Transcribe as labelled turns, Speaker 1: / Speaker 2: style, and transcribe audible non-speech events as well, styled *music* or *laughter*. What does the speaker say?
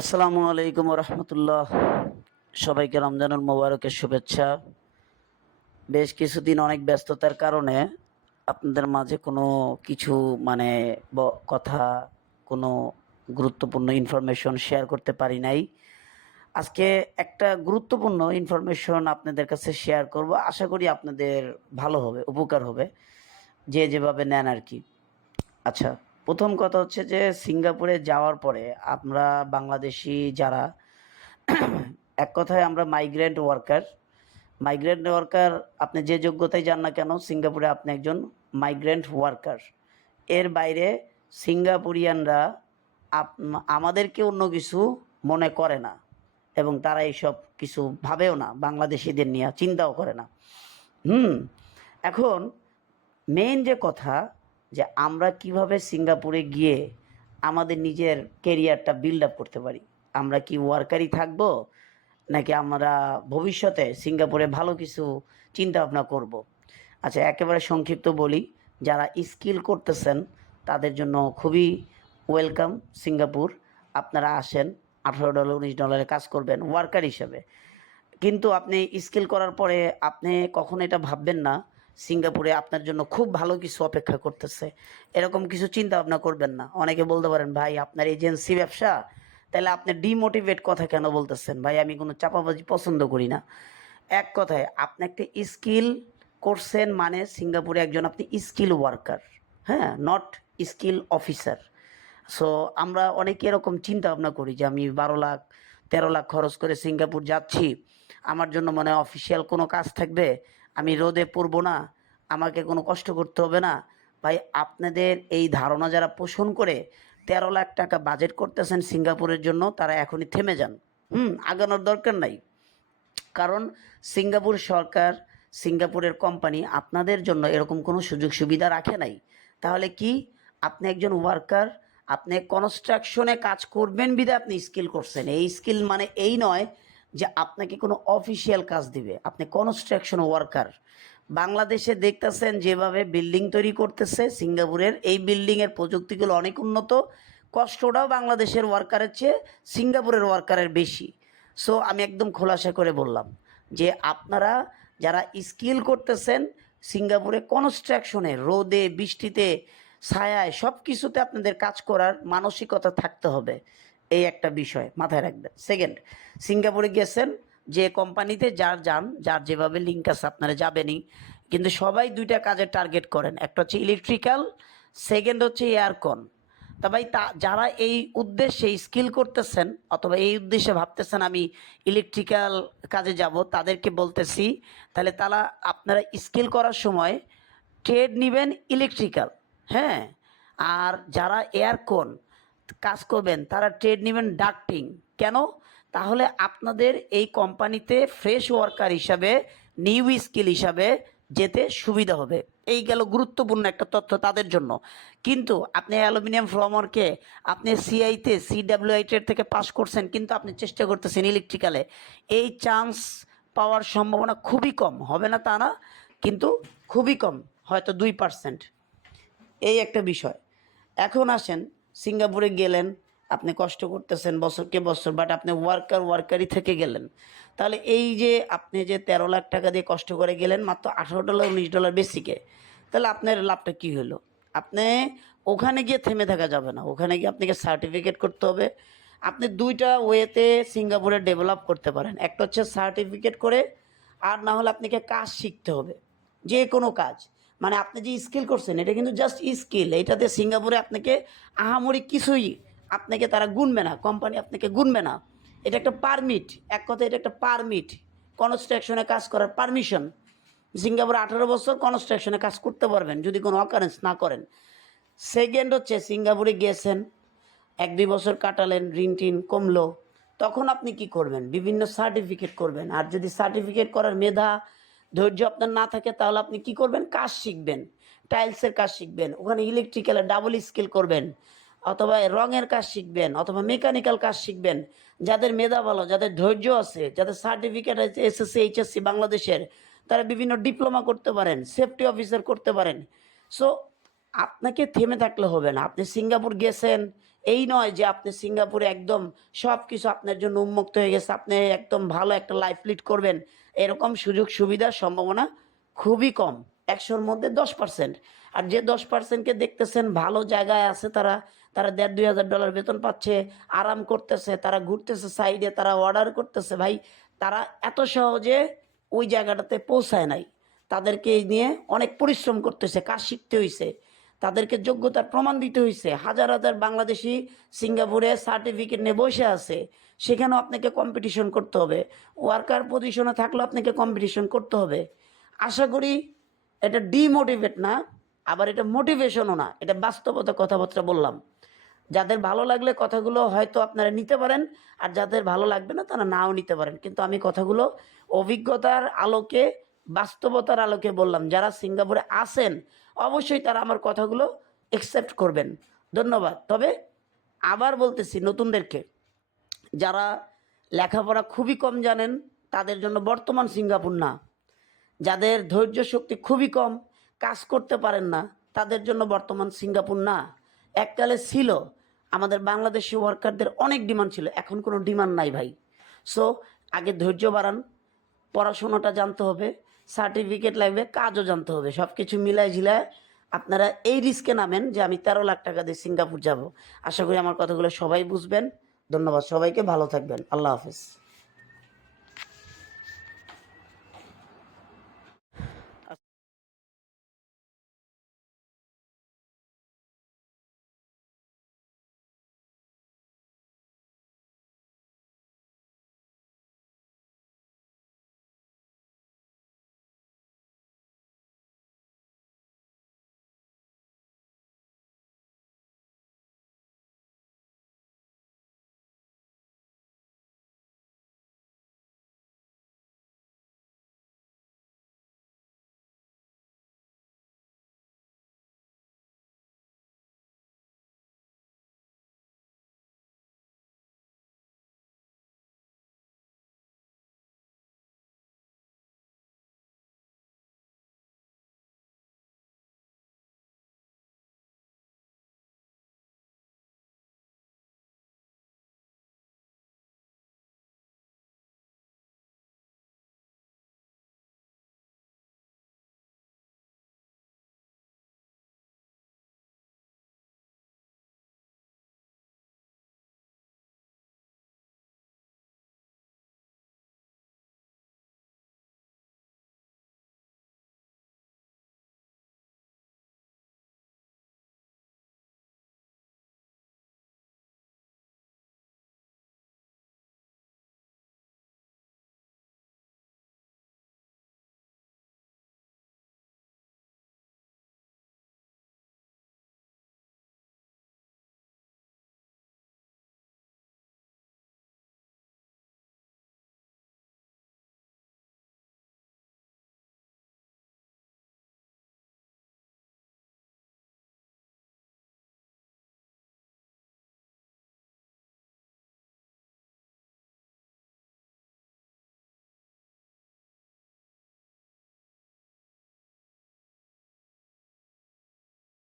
Speaker 1: আসসালামু আলাইকুম রহমতুল্লাহ সবাইকে রমজানুল মোবারকের শুভেচ্ছা। বেশ কিছুদিন অনেক ব্যস্ততার কারণে আপনাদের মাঝে কোনো কিছু মানে কথা, কোনো গুরুত্বপূর্ণ ইনফরমেশন শেয়ার করতে পারি নাই। আজকে একটা গুরুত্বপূর্ণ ইনফরমেশন আপনাদের কাছে শেয়ার করব। আশা করি আপনাদের ভালো হবে, উপকার হবে। যে যেভাবে নেন আর কি। আচ্ছা প্রথম কথা হচ্ছে যে, সিঙ্গাপুরে যাওয়ার পরে আমরা বাংলাদেশি যারা, *clears throat* এক কথায় আমরা মাইগ্রেন্ট ওয়ার্কার মাইগ্রেন্ট ওয়ার্কার আপনি যে যোগ্যতায় যান না কেন, সিঙ্গাপুরে আপনি একজন মাইগ্রেন্ট ওয়ার্কার এর বাইরে সিঙ্গাপুরিয়ানরা আমাদেরকে অন্য কিছু মনে করে না এবং তারা এইসব কিছু ভাবেও না, বাংলাদেশিদের নিয়ে চিন্তাও করে না। হুম, এখন মেইন যে কথা যে আমরা কীভাবে সিঙ্গাপুরে গিয়ে আমাদের নিজের কেরিয়ারটা বিল্ড আপ করতে পারি? আমরা কি ওয়ার্কারই থাকব? নাকি আমরা ভবিষ্যতে সিঙ্গাপুরে ভালো কিছু চিন্তা ভাবনা করব? আচ্ছা একেবারে সংক্ষিপ্ত বলি, যারা স্কিল করতেছেন, তাদের জন্য খুবই ওয়েলকাম সিঙ্গাপুর। আপনারা আসেন, আঠারো ডলার, উনিশ ডলারে কাজ করবেন ওয়ার্কার হিসেবে। কিন্তু আপনি স্কিল করার পরে আপনি কখনো এটা ভাববেন না সিঙ্গাপুরে আপনার জন্য খুব ভালো কিছু অপেক্ষা করতেছে। এরকম কিছু চিন্তা ভাবনা করবেন না। অনেকে বলতে পারেন, ভাই, আপনার এজেন্সি ব্যবসা? তাহলে আপনি ডিমোটিভেট কথা কেন বলতেছেন? ভাই, আমি কোনো চাপাবাজি পছন্দ করি না। এক কথায়, আপনি একটা স্কিল করছেন মানে সিঙ্গাপুরে একজন আপনি স্কিল ওয়ার্কার হ্যাঁ? নট স্কিল অফিসার সো আমরা অনেকে এরকম চিন্তা ভাবনা করি যে, আমি বারো লাখ, তেরো লাখ খরচ করে সিঙ্গাপুর যাচ্ছি। আমার জন্য মনে হয় অফিসিয়াল কোনো কাজ থাকবে? আমি রোদে পড়ব না, আমাকে কোনো কষ্ট করতে হবে না। ভাই, আপনাদের এই ধারণা যারা পোষণ করে, তেরো লাখ টাকা বাজেট করতেছেন সিঙ্গাপুরের জন্য, তারা এখনই থেমে যান। হুম, আগানোর দরকার নাই। কারণ সিঙ্গাপুর সরকার, সিঙ্গাপুরের কোম্পানি আপনাদের জন্য এরকম কোনো সুযোগ সুবিধা রাখে নাই। তাহলে কি? আপনি একজন ওয়ার্কার আপনি কনস্ট্রাকশনে কাজ করবেন বিধে আপনি স্কিল করছেন। এই স্কিল মানে এই নয় যে আপনাকে কোনো অফিসিয়াল কাজ দিবে। আপনি কনস্ট্রাকশন ওয়ার্কার বাংলাদেশে দেখতেছেন যেভাবে বিল্ডিং তৈরি করতেছে, সিঙ্গাপুরের এই বিল্ডিংয়ের প্রযুক্তিগুলো অনেক উন্নত। কষ্টটাও বাংলাদেশের ওয়ার্কারের চেয়ে সিঙ্গাপুরের ওয়ার্কারের বেশি। সো আমি একদম খোলাসা করে বললাম যে আপনারা যারা স্কিল করতেছেন, সিঙ্গাপুরে কনস্ট্রাকশনে রোদে, বৃষ্টিতে, ছায়ায় সব কিছুতে আপনাদের কাজ করার মানসিকতা থাকতে হবে। এই একটা বিষয় মাথায় রাখবেন। সেকেন্ড সিঙ্গাপুরে গেছেন, যে কোম্পানিতে যার যান, যার যেভাবে লিঙ্ক আছে আপনারা যাবেনই, কিন্তু সবাই দুইটা কাজের টার্গেট করেন। একটা হচ্ছে ইলেকট্রিক্যাল সেকেন্ড হচ্ছে এয়ারকন তা ভাই, তা, যারা এই উদ্দেশ্যে স্কিল করতেছেন, অথবা এই উদ্দেশ্যে ভাবতেছেন আমি ইলেকট্রিক্যাল কাজে যাব, তাদেরকে বলতেছি, তাহলে তারা আপনারা স্কিল করার সময় ট্রেড নেবেন ইলেকট্রিক্যাল হ্যাঁ? আর যারা এয়ারকন কাজ করবেন, তারা ট্রেড নেবেন ডাক্টিং কেন? তাহলে আপনাদের এই কোম্পানিতে ফ্রেশ ওয়ার্কার হিসাবে নিউ স্কিল হিসাবে যেতে সুবিধা হবে। এই গেল গুরুত্বপূর্ণ একটা তথ্য তাদের জন্য। কিন্তু আপনি অ্যালুমিনিয়াম ফ্রমারকে আপনি সিআইতে সিডাব্লিউআইটের থেকে পাস করছেন, কিন্তু আপনি চেষ্টা করতেছেন ইলেকট্রিক্যালে এই চান্স পাওয়ার সম্ভাবনা খুবই কম। হবে না তা না, কিন্তু খুবই কম, হয়তো দুই পার্সেন্ট এই একটা বিষয়। এখন আসেন সিঙ্গাপুরে গেলেন, আপনি কষ্ট করতেছেন বছরকে বছর বাট আপনি ওয়ার্কার ওয়ার্কারই থেকে গেলেন। তাহলে এই যে আপনি যে তেরো লাখ টাকা দিয়ে কষ্ট করে গেলেন, মাত্র আঠারো ডলার, উনিশ ডলার বেসিকে তাহলে আপনার লাভটা কী হলো? আপনি ওখানে গিয়ে থেমে থাকা যাবে না। ওখানে গিয়ে আপনাকে সার্টিফিকেট করতে হবে। আপনি দুইটা ওয়েতে সিঙ্গাপুরে ডেভেলপ করতে পারেন। একটা হচ্ছে সার্টিফিকেট করে, আর না হলে আপনাকে কাজ শিখতে হবে। যে কোনো কাজ। মানে আপনি যে স্কিল করছেন, এটা কিন্তু জাস্ট স্কিল এটাতে সিঙ্গাপুরে আপনাকে আহামরি কিছুই আপনাকে তারা গুনবে না কোম্পানি আপনাকে গুনবে না। এটা একটা পারমিট এক কথায় এটা একটা পারমিট কনস্ট্রাকশনে কাজ করার পারমিশন সিঙ্গাপুরে আঠারো বছর কনস্ট্রাকশনে কাজ করতে পারবেন, যদি কোনো অকারেন্স না করেন। সেকেন্ড হচ্ছে, সিঙ্গাপুরে গেছেন, এক দুই বছর কাটালেন, ঋণ টিন কমলো। তখন আপনি কি করবেন? বিভিন্ন সার্টিফিকেট করবেন। আর যদি সার্টিফিকেট করার মেধা ধৈর্য আপনার না থাকে, তাহলে আপনি কি করবেন? কাজ শিখবেন। টাইলসের কাজ শিখবেন, ওখানে ইলেকট্রিক্যালের ডাবল স্কিল করবেন, অথবা রঙের কাজ শিখবেন, অথবা মেকানিক্যাল কাজ শিখবেন। যাদের মেধা ভালো, যাদের ধৈর্য আছে, যাদের সার্টিফিকেট আছে এসএসসি এইচএসসি বাংলাদেশের, তারা বিভিন্ন ডিপ্লোমা করতে পারেন সেফটি অফিসার করতে পারেন। সো আপনাকে থেমে থাকলে হবে না। আপনি সিঙ্গাপুর গেছেন এই নয় যে আপনি সিঙ্গাপুরে একদম সব কিছু আপনার জন্য উন্মুক্ত হয়ে গেছে, আপনি একদম ভালো একটা লাইফ লিড করবেন। এরকম সুযোগ সুবিধার সম্ভাবনা খুবই কম, একশোর মধ্যে দশ পার্সেন্ট আর যে দশ পার্সেন্টকে দেখতেছেন, ভালো জায়গায় আছে তারা তারা দেড় দুই হাজার ডলার বেতন পাচ্ছে, আরাম করতেছে, তারা ঘুরতেছে সাইডে তারা অর্ডার করতেছে। ভাই, তারা এত সহজে ওই জায়গাটাতে পৌঁছায় নাই। তাদেরকে নিয়ে অনেক পরিশ্রম করতেছে, কাজ শিখতে হয়েছে তাদেরকে যোগ্যতার প্রমাণ দিতে হয়েছে হাজার হাজার বাংলাদেশি সিঙ্গাপুরে সার্টিফিকেট নিয়ে বসে আছে। সেখানেও আপনাকে কম্পিটিশন করতে হবে। ওয়ার্কার পজিশনে থাকলেও আপনাকে কম্পিটিশন করতে হবে। আশা করি এটা ডিমোটিভেট না, আবার এটা মোটিভেশনও না। এটা বাস্তবতা কথাবার্তা বললাম। যাদের ভালো লাগলে কথাগুলো হয়তো আপনারা নিতে পারেন, আর যাদের ভালো লাগবে না তারা নাও নিতে পারেন। কিন্তু আমি কথাগুলো অভিজ্ঞতার আলোকে বাস্তবতার আলোকে বললাম, যারা সিঙ্গাপুরে আসেন অবশ্যই তারা আমার কথাগুলো একসেপ্ট করবেন। ধন্যবাদ। তবে আবার বলতেছি নতুনদেরকে, যারা লেখাপড়া খুবই কম জানেন, তাদের জন্য বর্তমান সিঙ্গাপুর না। যাদের ধৈর্য শক্তি খুবই কম, কাজ করতে পারেন না, তাদের জন্য বর্তমান সিঙ্গাপুর না। এককালে ছিল, আমাদের বাংলাদেশি ওয়ার্কারদের অনেক ডিমান্ড ছিল, এখন কোনো ডিমান্ড নাই ভাই। সো আগে ধৈর্য বাড়ান, পড়াশোনাটা জানতে হবে সার্টিফিকেট লাগবে, কাজও জানতে হবে। সব কিছু মিলাই ঝিলায় আপনারা এই রিস্কে নামেন যে আমি তেরো লাখ টাকা দিয়ে সিঙ্গাপুর যাব। আশা করি আমার কথাগুলো সবাই বুঝবেন। ধন্যবাদ সবাইকে, ভালো থাকবেন। আল্লাহ হাফেজ।